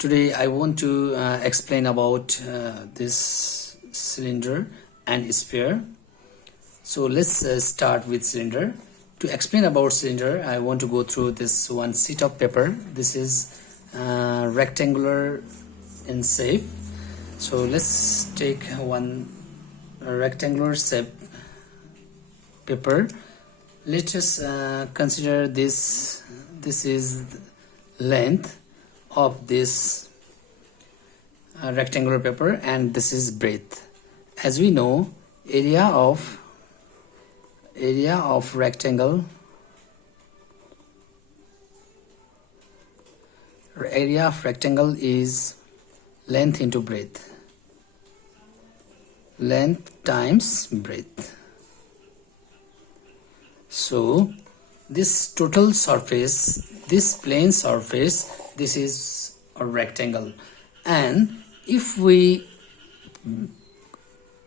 Today I want to explain about this cylinder and sphere. So let's start with cylinder. To explain about cylinder, I want to go through this one sheet of paper. This is rectangular in shape. So let's take one rectangular shape paper. Let us consider this is length of this rectangular paper and this is breadth. As we know, area of rectangle is length into breadth, length times breadth. So this total surface, this plane surface, this is a rectangle, and if we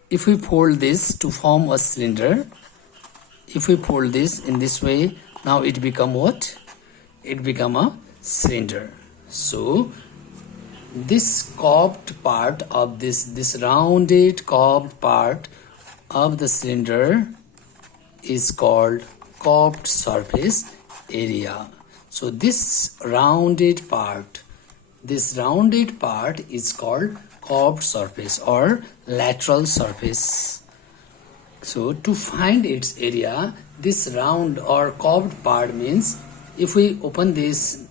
fold this to form a cylinder, if we fold this in this way, now it become what? It become a cylinder. So this curved part of this rounded curved part of the cylinder is called curved surface area. So this rounded part is called curved surface or lateral surface. So to find its area, this round or curved part means if we open this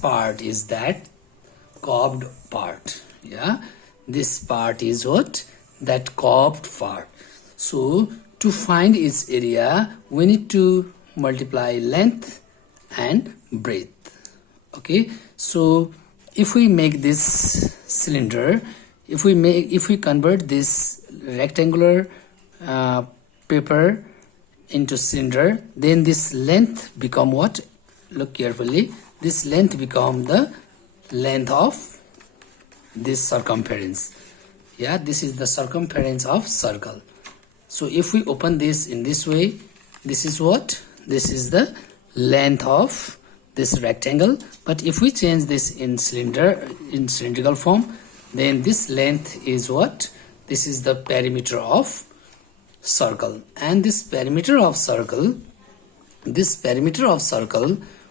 part is that curved part. Yeah, this part is what? That curved part. So to find its area, we need to multiply length and breadth. Okay, so if we make this cylinder, if we convert this rectangular paper into cylinder, then this length become what? Look carefully. This length become the length of this circumference. Yeah, this is the circumference of circle. So if we open this in this way, this is what? This is the length of this rectangle. But if we change this in cylindrical form, then this length is what? This is the perimeter of circle. And this perimeter of circle,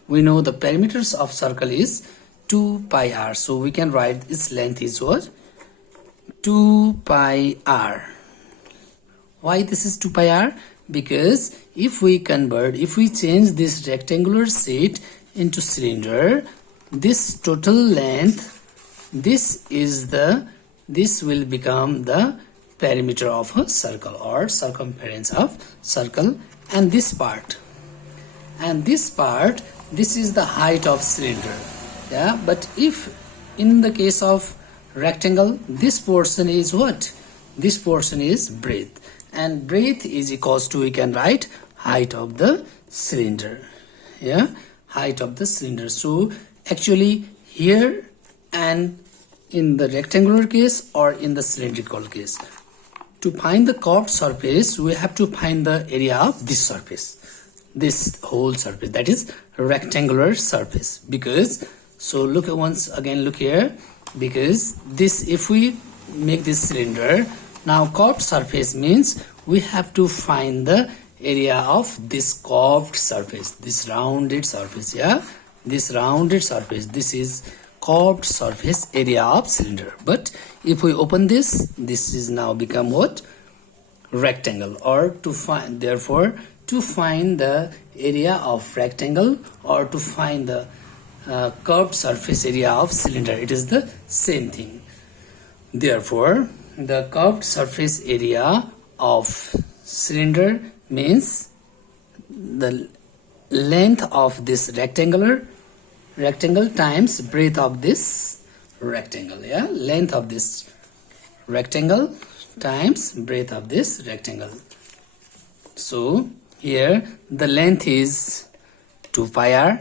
we know the perimeters of circle is 2 pi r. So we can write this length is what? 2 pi r. Why this is 2 pi r? Because if we change this rectangular sheet into cylinder, this total length, this will become the perimeter of a circle or circumference of circle, and this part, this is the height of cylinder. Yeah, but if in the case of rectangle, this portion is what? This portion is breadth, and breadth is equals to, we can write height of the cylinder. Yeah, height of the cylinder. So actually here and in the rectangular case or in the cylindrical case, to find the curved surface, we have to find the area of this surface, this whole surface, that is rectangular surface. Because so look once again, look here, because this, if we make this cylinder, now curved surface means we have to find the area of this curved surface, this rounded surface. Yeah, this rounded surface, this is curved surface area of cylinder. But if we open this is now become what? Rectangle. Or to find, therefore to find the area of rectangle or to find the curved surface area of cylinder, it is the same thing. Therefore the curved surface area of cylinder means the length of this rectangle times breadth of this rectangle. Yeah, length of this rectangle times breadth of this rectangle. So here the length is 2 pi r.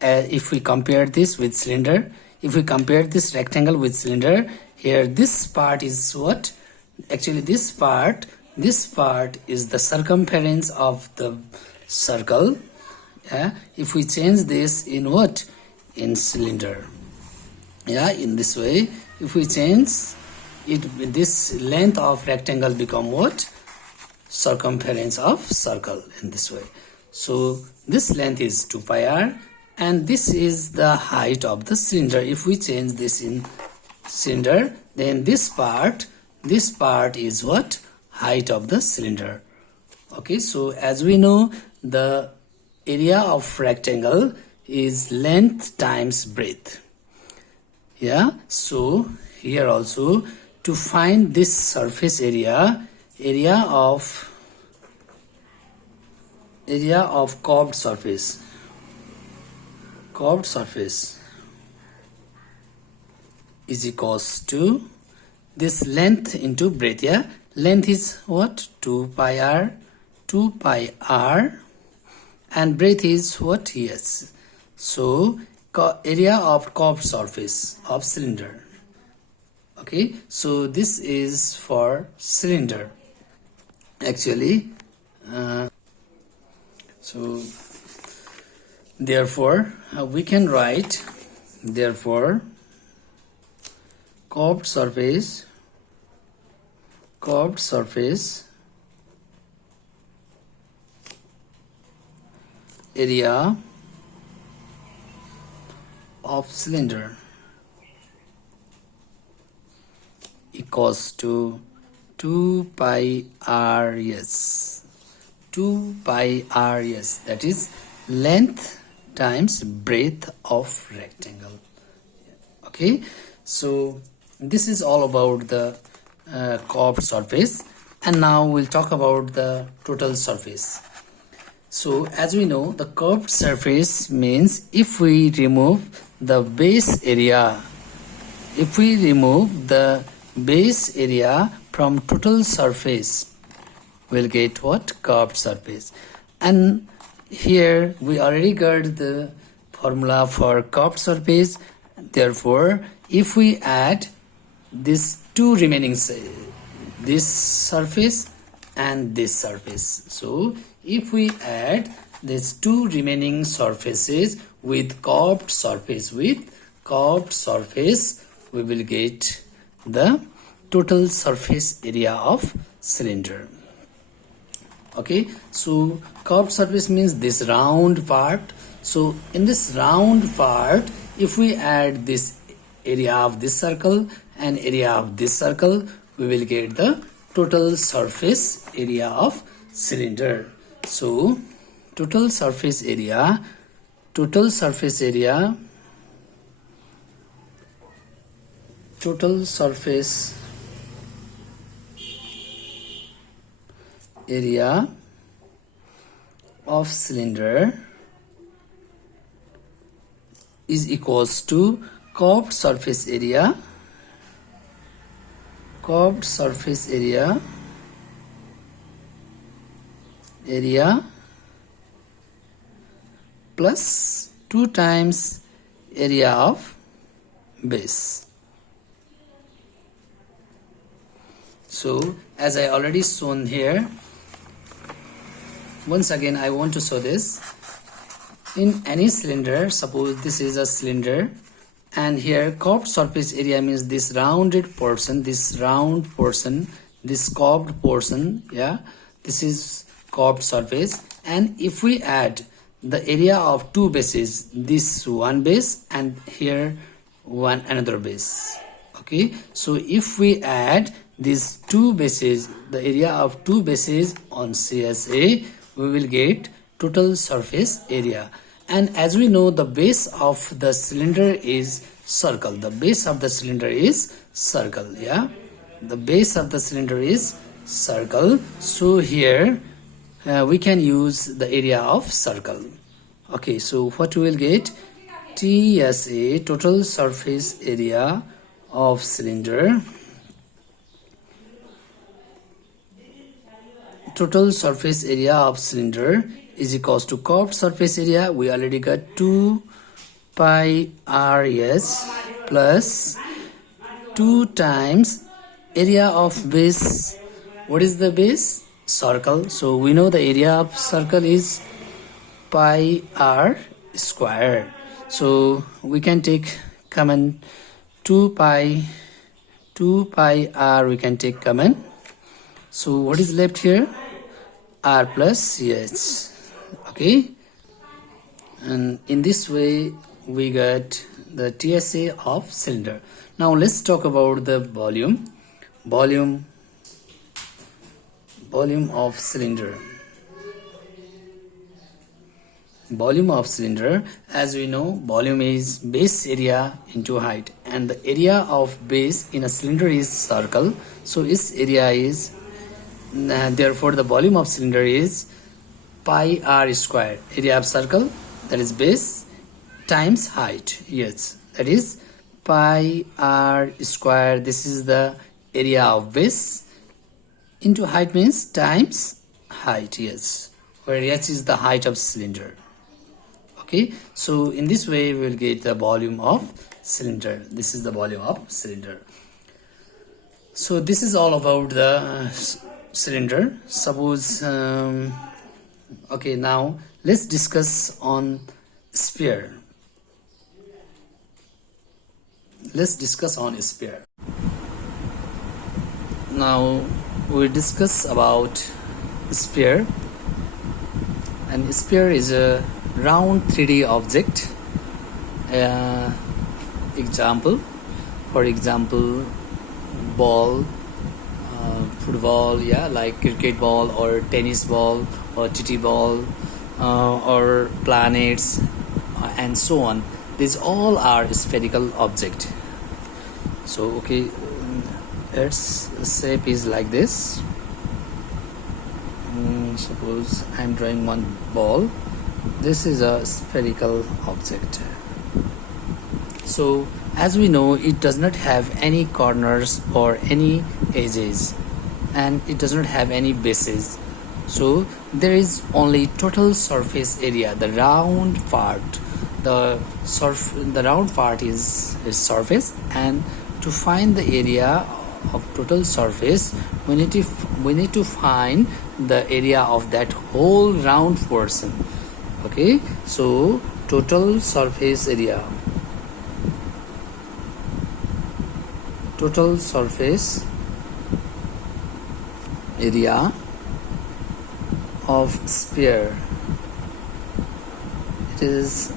If we compare this with cylinder, if we compare this rectangle with cylinder, here this part is what? Actually this part is the circumference of the circle. If we change this in what? In cylinder, Yeah, in this way, if we change it, this length of rectangle become what? Circumference of circle, in this way. So this length is 2 pi r, and this is the height of the cylinder. If we change this in cylinder, then this part is what? Height of the cylinder. Okay, so as we know, the area of rectangle is length times breadth. Yeah, so here also, to find this surface area of curved surface is equals to this length into breadth. Yeah, length is what? 2 pi r, and breadth is what? Yes. So area of curved surface of cylinder. Okay, so this is for cylinder actually. So therefore we can write, therefore curved surface area of cylinder equals to 2 pi r s. 2 pi r s, that is length times breadth of rectangle. Okay, so this is all about the curved surface, and now we'll talk about the total surface. So as we know, the curved surface means if we remove the base area, from total surface, we'll get what? Curved surface. And here we already got the formula for curved surface. Therefore, if we add this two remaining, this surface and this surface, so if we add these two remaining surfaces with curved surface, we will get the total surface area of cylinder. Okay, so curved surface means this round part. So in this round part, if we add this area of this circle and area of this circle, we will get the total surface area of cylinder. So total surface area of cylinder is equals to curved surface area plus 2 times area of base. So as I already shown here, once again I want to show this. In any cylinder, suppose this is a cylinder, and here curved surface area means this rounded portion, this curved portion, yeah, this is curved surface. And if we add the area of two bases, this one base and here one another base, okay, so if we add these two bases, the area of two bases on CSA, we will get total surface area. And as we know, the base of the cylinder is circle. Yeah, the base of the cylinder is circle. So here we can use the area of circle. Okay, so what we will get? TSA, total surface area of cylinder. Total surface area of cylinder is equals to curved surface area. We already got 2 pi rs plus 2 times area of base. What is the base? Circle. So we know the area of circle is pi r square. So we can take common 2 pi r we can take common. So what is left here? R plus h. Okay, and in this way we get the TSA of cylinder. Now let's talk about the volume of cylinder. Volume of cylinder, as we know, volume is base area into height, and the area of base in a cylinder is circle, so its area is therefore the volume of cylinder is pi r square, area of circle, that is base, times height. Yes, that is pi r square. This is the area of base into height means times height. Yes, where h is the height of cylinder. Okay, so in this way we will get the volume of cylinder. This is the volume of cylinder. So this is all about the cylinder. Suppose okay, now let's discuss on sphere. Let's discuss on sphere. Now we discuss about sphere. And sphere is a round 3D object. For example, ball, football, yeah, like cricket ball or tennis ball or TT ball, or planets, and so on. These all are spherical object. So okay, its shape is like this. Suppose I am drawing one ball. This is a spherical object. So as we know, it does not have any corners or any edges, and it does not have any bases. So there is only total surface area, the round part. The round part is its surface, and to find the area of total surface, we need to find the area of that whole round portion. Okay, so total surface area of sphere. It is,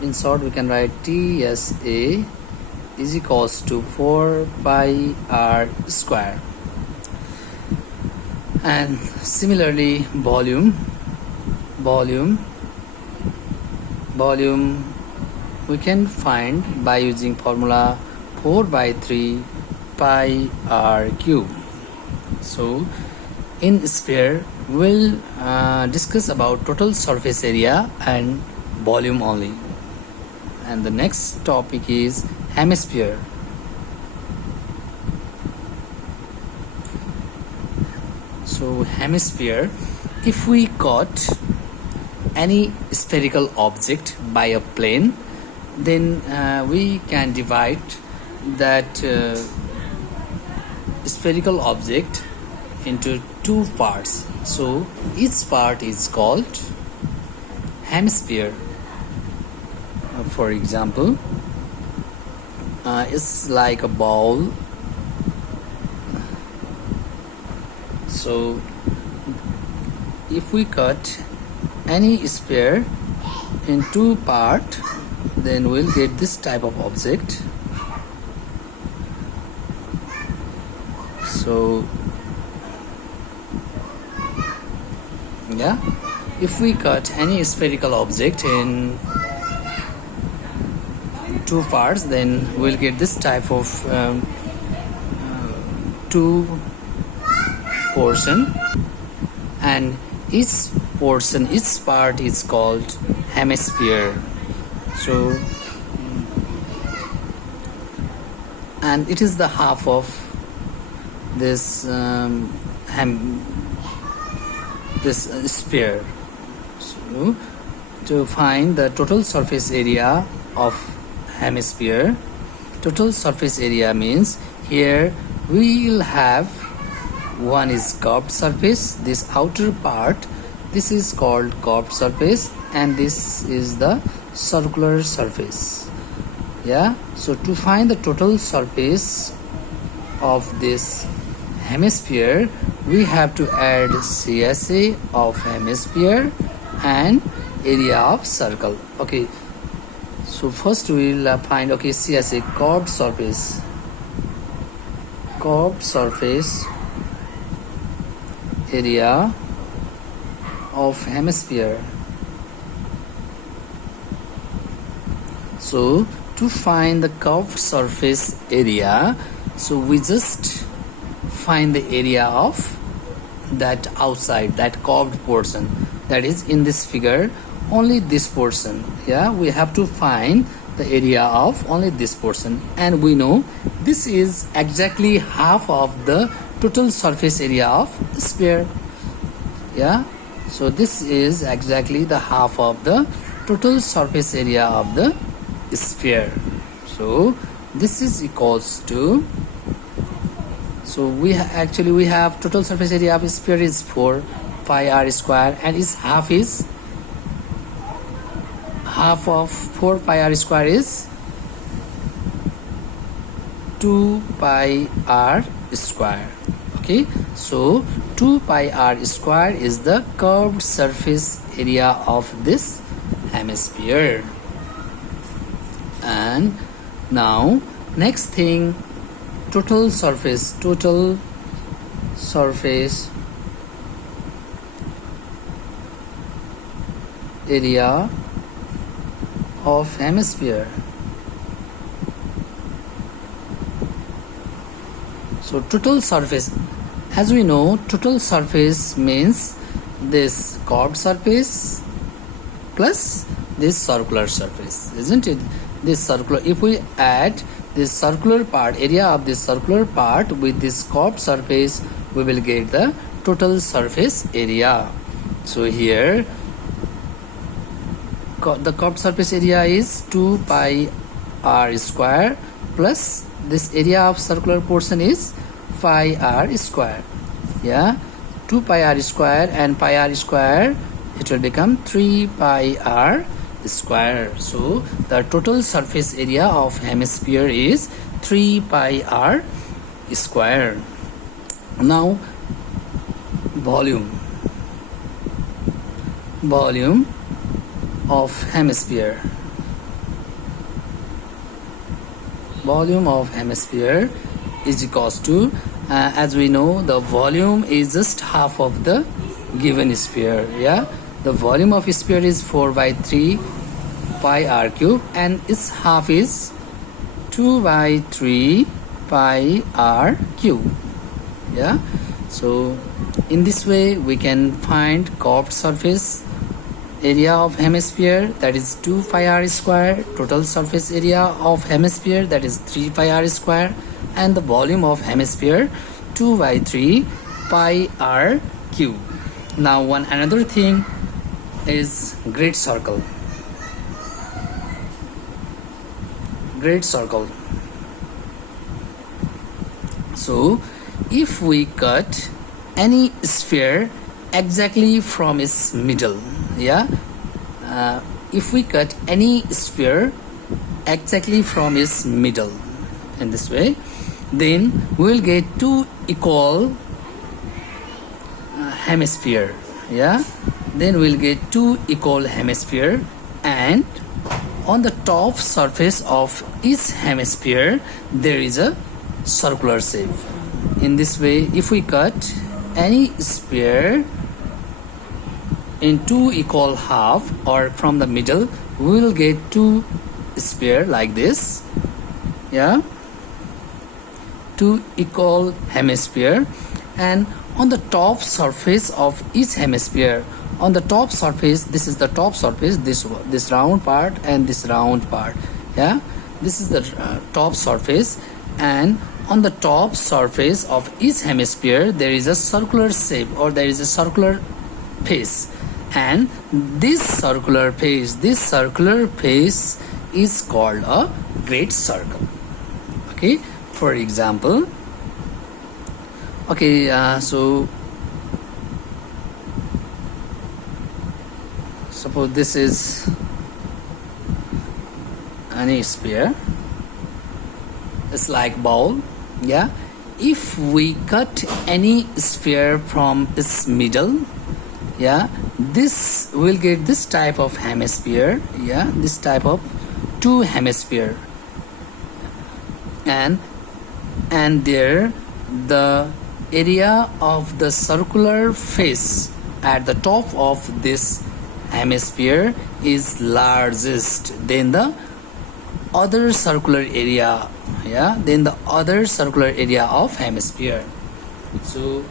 in short, we can write TSA is equals to 4 pi r square. And similarly, volume we can find by using formula 4 by 3 pi r cube. So in sphere we'll discuss about total surface area and volume only. And the next topic is hemisphere. So hemisphere, if we cut any spherical object by a plane, then we can divide that spherical object into two parts. So each part is called hemisphere. For example, it's like a ball. So if we cut any sphere in two parts, then we'll get this type of object. So yeah, if we cut any spherical object in two parts, then we'll get this type of two portion, and each part is called hemisphere. So and it is the half of this sphere. So to find the total surface area of hemisphere, total surface area means here we will have one is curved surface, this outer part, this is called curved surface, and this is the circular surface. Yeah, so to find the total surface of this hemisphere, we have to add CSA of hemisphere and area of circle. Okay, so first we will find, okay, CSA, curved surface area of hemisphere. So to find the curved surface area, so we just find the area of that outside, that curved portion, that is in this figure, only this portion. Yeah, we have to find the area of only this portion, and we know this is exactly half of the total surface area of sphere. Yeah, so this is exactly the half of the total surface area of the sphere. So this is equals to, so we have total surface area of sphere is 4 pi r square, and its half of 4 pi r square is 2 pi r square. Okay, so 2 pi r square is the curved surface area of this hemisphere. And now next thing, total surface area of hemisphere. So total surface, as we know, total surface means this curved surface plus this circular surface, isn't it? This circular, if we add this circular part, area of this circular part with this curved surface, we will get the total surface area. So here the curved surface area is 2 pi r square plus this area of circular portion is pi r square. Yeah, 2 pi r square and pi r square, it will become 3 pi r square. So the total surface area of hemisphere is 3 pi r square. Now volume of hemisphere. Volume of hemisphere is equals to, as we know, the volume is just half of the given sphere. Yeah, the volume of sphere is 4 by 3 pi r cube, and its half is 2 by 3 pi r cube. Yeah, so in this way we can find curved surface area of hemisphere, that is 2 pi r square, total surface area of hemisphere, that is 3 pi r square, and the volume of hemisphere 2 by 3 pi r cube. Now another thing is great circle. So if we cut any sphere exactly from its middle, yeah, if we cut any sphere exactly from its middle in this way, then we will get two equal hemisphere. Yeah, then we'll get two equal hemisphere, and on the top surface of each hemisphere there is a circular shape. In this way, if we cut any sphere in two equal half or from the middle, we will get two sphere like this. Yeah, two equal hemisphere, and on the top surface of each hemisphere, on the top surface, this is the top surface, this round part and this round part. Yeah, this is the top surface, and on the top surface of each hemisphere there is a circular shape, or there is a circular face, and this circular face is called a great circle. Okay, for example, okay, so suppose this is any sphere. it's like bowl. Yeah, if we cut any sphere from its middle, yeah, this will get this type of hemisphere. Yeah, this type of two hemisphere, and there the area of the circular face at the top of this hemisphere is largest than the other circular area. Yeah, then the other circular area of hemisphere. So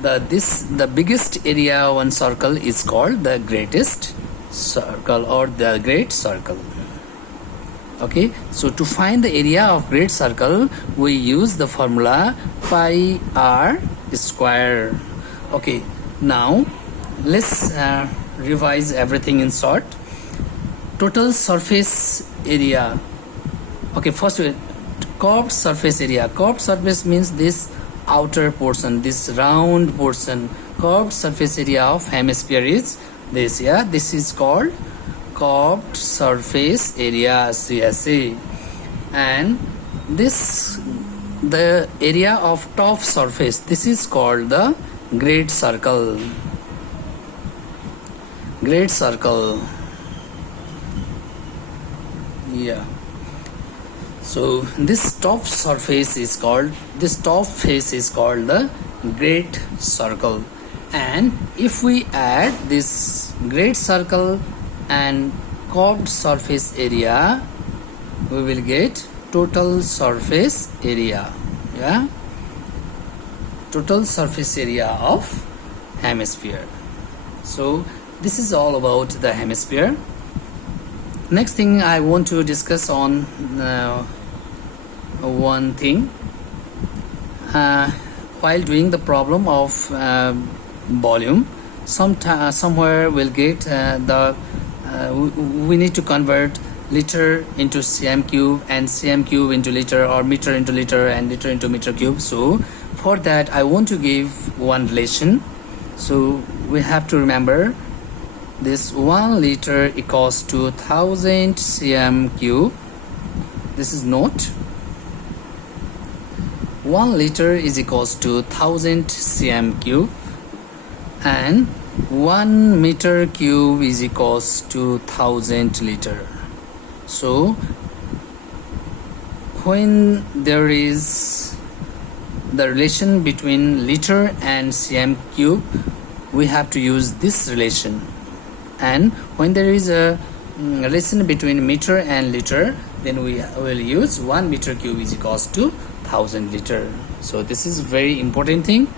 the biggest area one circle is called the greatest circle or the great circle. Okay, so to find the area of great circle, we use the formula pi r square. Okay, now let's revise everything in short. Total surface area. Okay, first curved surface area. Curved surface means this outer portion, this round portion. Curved surface area of hemisphere is this. Yeah, this is called curved surface area, CSA. And this, the area of top surface, this is called the great circle. Great circle. Yeah, so this top surface is called, this top face is called the great circle. And if we add this great circle and curved surface area, we will get total surface area. Yeah, total surface area of hemisphere. So this is all about the hemisphere. Next thing I want to discuss on one thing. While doing the problem of volume, somewhere we'll get we need to convert liter into cm cube and cm cube into liter, or meter into liter and liter into meter cube. So for that I want to give one relation. So we have to remember this 1 liter equals to 1000 cm cube. This is note. 1 liter is equals to 1000 cm cube, and 1 meter cube is equals to 1000 liter. So when there is the relation between liter and cm cube, we have to use this relation. And when there is a relation between meter and liter, then we will use 1 meter cube is equals to 1000 liter. So this is very important thing.